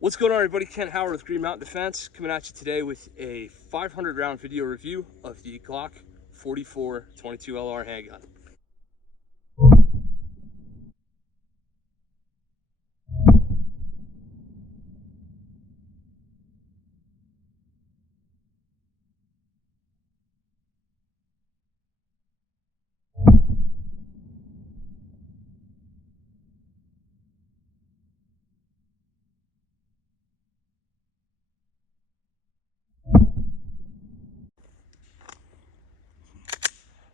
What's going on, everybody? Ken Howard with Green Mountain Defense, coming at you today with a 500 round video review of the Glock 44 22LR handgun.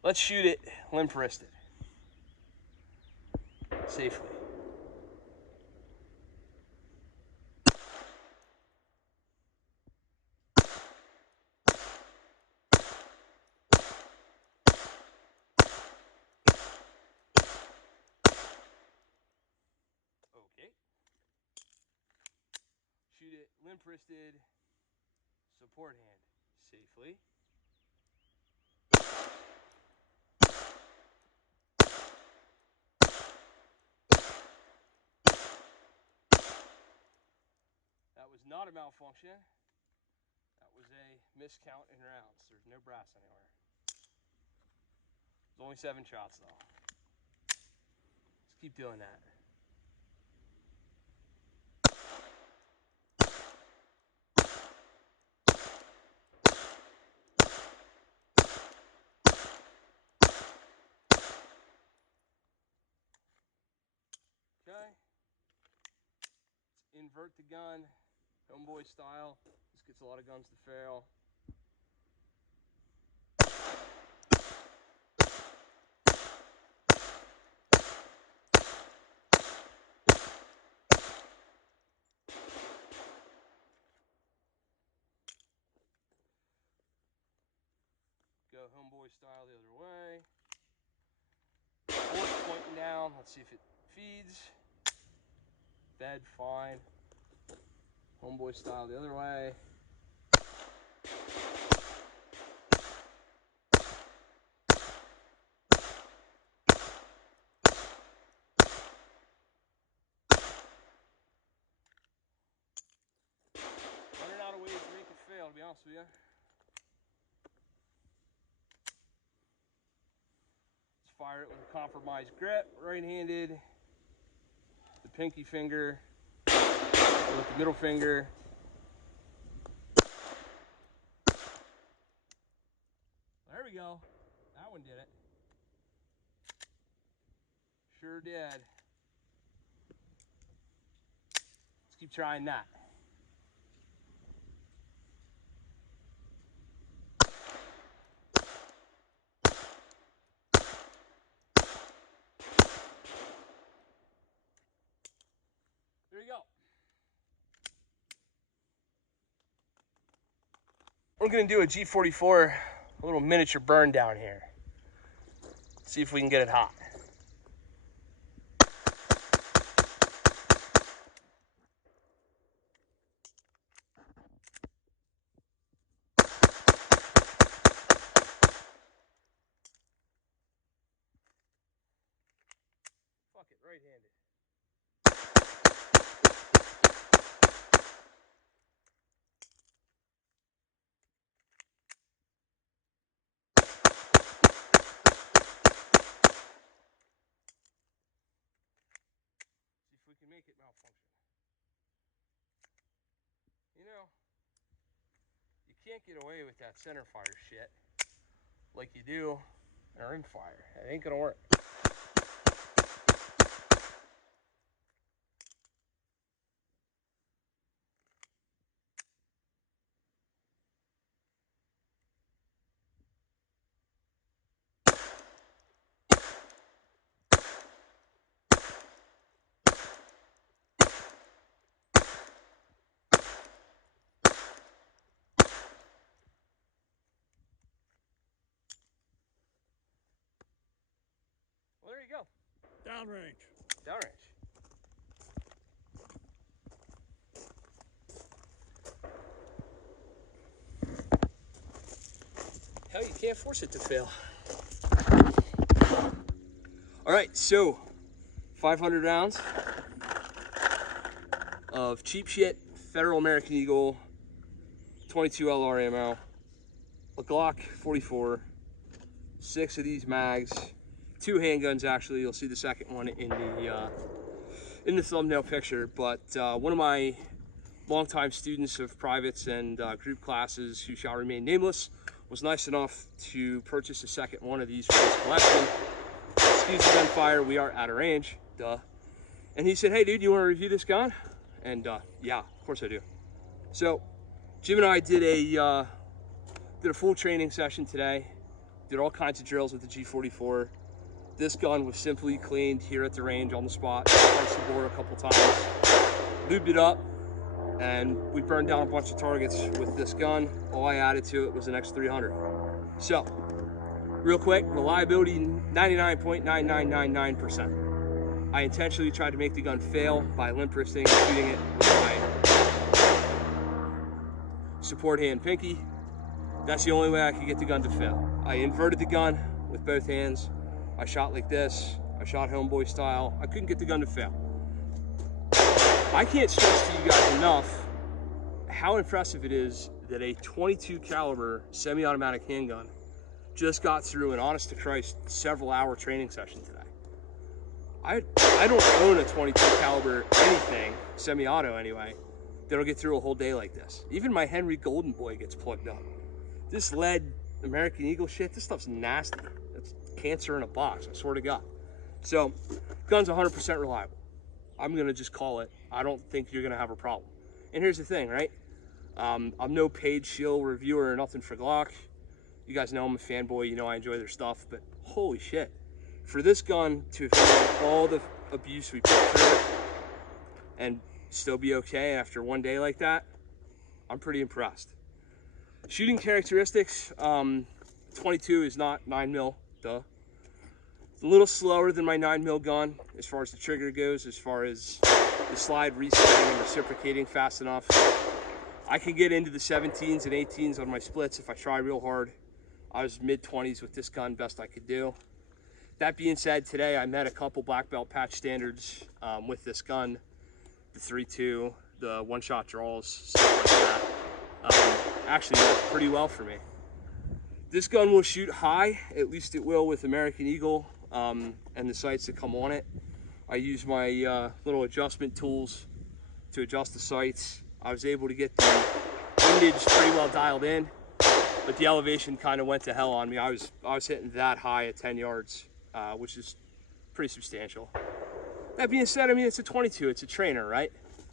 Let's shoot it limp-wristed, safely. Okay. Shoot it limp-wristed, support hand, safely. That was not a malfunction. That was a miscount in rounds. There's no brass anywhere. There's only 7 shots though. Let's keep doing that. Okay. Let's invert the gun, homeboy style. This gets a lot of guns to fail. Go homeboy style the other way. Force pointing down. Let's see if it feeds. Fed, fine. Homeboy style the other way. Running out of ways to make it fail, to be honest with you. Let's fire it with a compromised grip, right-handed. The pinky finger with the middle finger. There we go. That one did it. Sure did. Let's keep trying that. There you go. We're going to do a G44, a little miniature burn down here. See if we can get it hot. Fuck it, right-handed. We can make it malfunction. You know, you can't get away with that center fire shit like you do in a rimfire. It ain't gonna work. Well, there you go. Downrange. Downrange. Hell, you can't force it to fail. All right, so 500 rounds of cheap shit Federal American Eagle, 22 LR ammo, a Glock 44, 6 of these mags, 2 handguns actually. You'll see the second one in the thumbnail picture. But one of my longtime students of privates and group classes, who shall remain nameless, was nice enough to purchase a second one of these for his collection. Excuse the gunfire, we are out of range, duh. And he said, hey dude, you want to review this gun? And yeah, of course I do. So Jim and I did a full training session today. Did all kinds of drills with the G44. This gun was simply cleaned here at the range on the spot. Punched the bore a couple times, lubed it up, and we burned down a bunch of targets with this gun. All I added to it was an X300. So, real quick, reliability 99.9999%. I intentionally tried to make the gun fail by limp wristing and shooting it with my support hand pinky. That's the only way I could get the gun to fail. I inverted the gun with both hands. I shot like this. I shot homeboy style. I couldn't get the gun to fail. I can't stress to you guys enough how impressive it is that a 22 caliber semi-automatic handgun just got through an honest to Christ several hour training session today. I don't own a 22 caliber anything, semi-auto anyway, that'll get through a whole day like this. Even my Henry Golden Boy gets plugged up. This lead American Eagle shit, this stuff's nasty. It's cancer in a box, I swear to God. So, gun's 100% reliable. I'm gonna just call it. I don't think you're gonna have a problem. And here's the thing, right? I'm no paid shill reviewer or nothing for Glock. You guys know I'm a fanboy, you know I enjoy their stuff, but holy shit. For this gun to have all the abuse we put through it and still be okay after one day like that, I'm pretty impressed. Shooting characteristics, 22 is not 9mm, duh. It's a little slower than my 9mm gun as far as the trigger goes, as far as the slide resetting and reciprocating fast enough. I can get into the 17s and 18s on my splits if I try real hard. I was mid-20s with this gun, best I could do. That being said, today I met a couple black belt patch standards with this gun, the 3.2, the one-shot draws, stuff like that. Actually worked pretty well for me. This gun will shoot high, at least it will with American Eagle and the sights that come on it. I use my little adjustment tools to adjust the sights. I was able to get the windage pretty well dialed in, but the elevation kind of went to hell on me. I was hitting that high at 10 yards, which is pretty substantial. That being said, I mean, it's a 22, it's a trainer, right?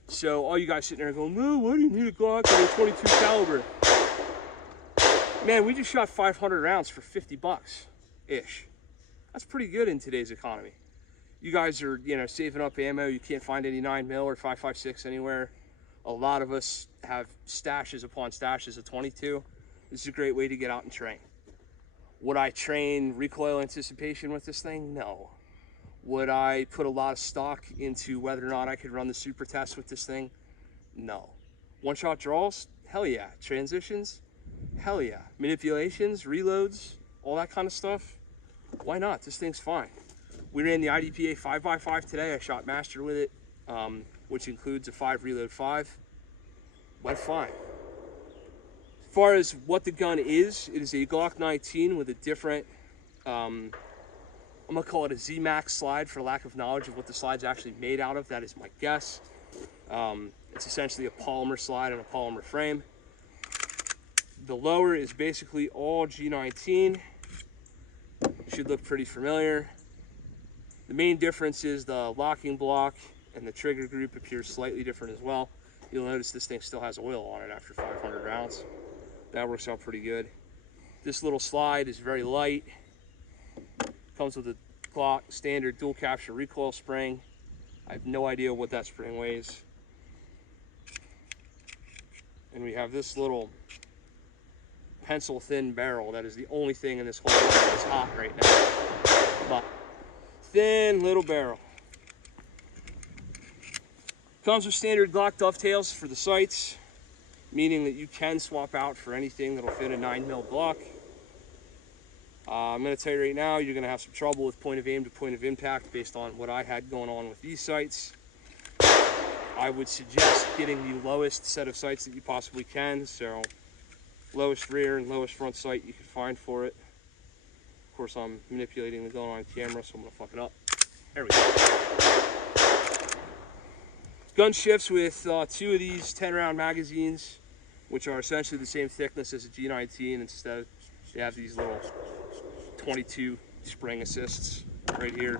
So all you guys sitting there going, no, why do you need a Glock or a 22 caliber? Man, we just shot 500 rounds for 50 bucks-ish. That's pretty good in today's economy. You guys are, you know, saving up ammo. You can't find any 9mm or 5.56 anywhere. A lot of us have stashes upon stashes of 22. This is a great way to get out and train. Would I train recoil anticipation with this thing? No. Would I put a lot of stock into whether or not I could run the super test with this thing? No. One-shot draws? Hell yeah. Transitions? Hell yeah. Manipulations, reloads, all that kind of stuff? Why not? This thing's fine. We ran the IDPA 5x5 today. I shot master with it, which includes a 5 reload 5. Went fine. As far as what the gun is, it is a Glock 19 with a different, I'm gonna call it a Z-Max slide for lack of knowledge of what the slide's actually made out of. That is my guess. It's essentially a polymer slide and a polymer frame. The lower is basically all G19. Should look pretty familiar. The main difference is the locking block and the trigger group appears slightly different as well. You'll notice this thing still has oil on it after 500 rounds. That works out pretty good. This little slide is very light. Comes with a Glock standard dual capture recoil spring. I have no idea what that spring weighs. And we have this little pencil thin barrel that is the only thing in this whole line that's hot right now. But thin little barrel. Comes with standard Glock dovetails for the sights, meaning that you can swap out for anything that'll fit a 9mm Glock. I'm going to tell you right now, you're going to have some trouble with point of aim to point of impact based on what I had going on with these sights. I would suggest getting the lowest set of sights that you possibly can. So lowest rear and lowest front sight you can find for it. Of course, I'm manipulating the gun on camera, so I'm gonna fuck it up. There we go. Gun shifts with 2 of these 10-round magazines, which are essentially the same thickness as a G19. Instead, you have these little 22 spring assists right here.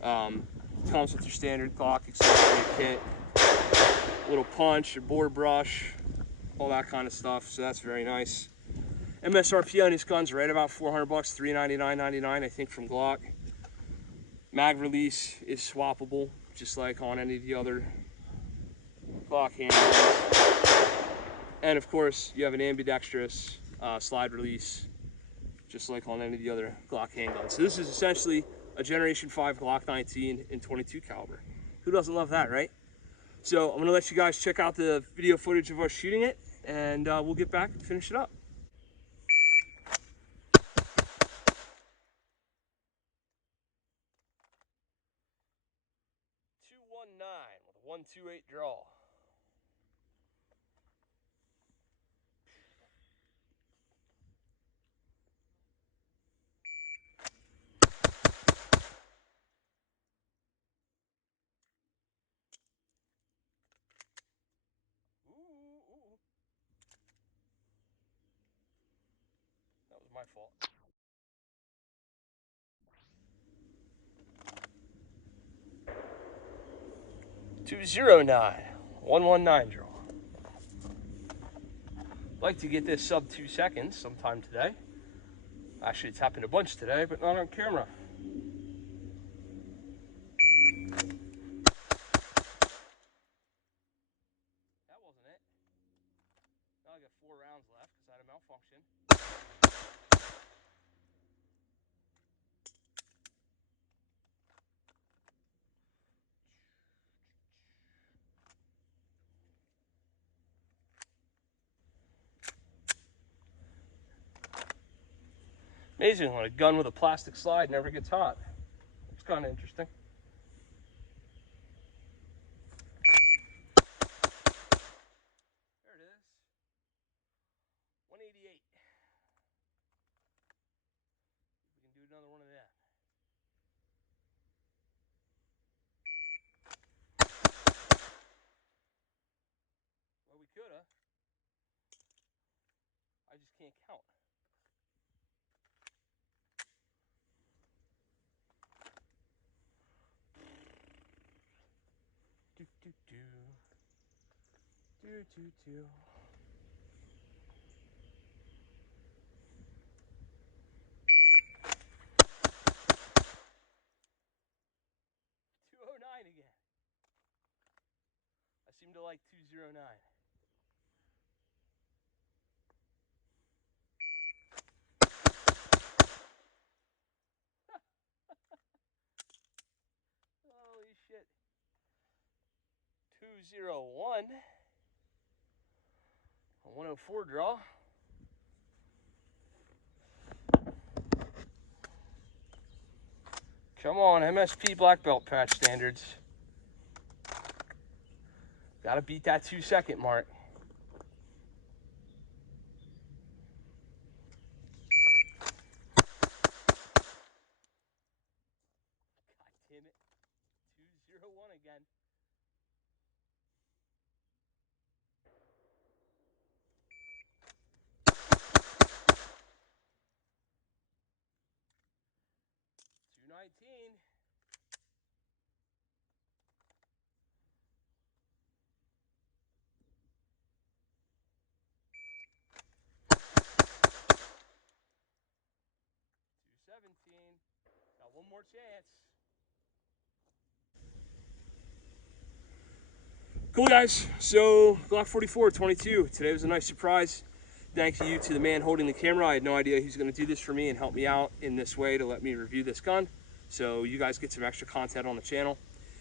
Comes with your standard Glock accessory kit, little punch, a bore brush, all that kind of stuff. So that's very nice. MSRP on these guns right about $400, $399.99 I think from Glock. Mag release is swappable, just like on any of the other Glock handguns. And of course, you have an ambidextrous slide release, just like on any of the other Glock handguns. So this is essentially a Generation 5 Glock 19 in 22 caliber. Who doesn't love that, right? So I'm gonna let you guys check out the video footage of us shooting it, and we'll get back and finish it up. 219 with a 128 draw. That was my fault. 209, 119 draw. Like to get this sub 2 seconds sometime today. Actually, it's happened a bunch today, but not on camera. That wasn't it. Now I got 4 rounds left because I had a malfunction. Amazing when a gun with a plastic slide never gets hot. It's kind of interesting. There it is. 188. We can do another one of that. Well, we coulda. I just can't count. Do do do. Do do do. 209 again. I seem to like 209. Holy shit. 201. A 104 draw. Come on, MSP black belt patch standards. Gotta beat that 2 second mark. God damn it. 201 again. $219. Got one more chance. Cool, guys. So Glock 44 22. Today was a nice surprise. Thank you to the man holding the camera. I had no idea he's going to do this for me and help me out in this way to let me review this gun. So you guys get some extra content on the channel.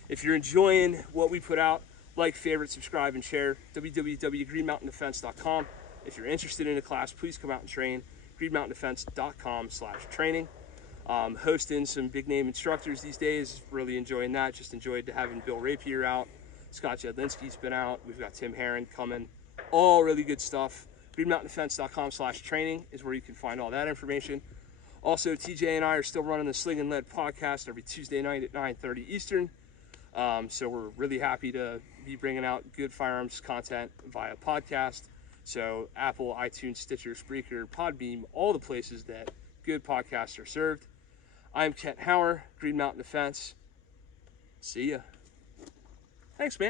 If you're enjoying what we put out, like, favorite, subscribe, and share. www.greenmountaindefense.com. If you're interested in a class, please come out and train. greenmountaindefense.com/training. Hosting some big name instructors these days. Really enjoying that. Just enjoyed having Bill Rapier out. Scott Jedlinski's been out. We've got Tim Herron coming. All really good stuff. GreenMountainDefense.com/training is where you can find all that information. Also, TJ and I are still running the Sling and Lead podcast every Tuesday night at 9:30 Eastern. So we're really happy to be bringing out good firearms content via podcast. So Apple, iTunes, Stitcher, Spreaker, Podbeam, all the places that good podcasts are served. I'm Kent Hauer, Green Mountain Defense. See ya. Thanks, man.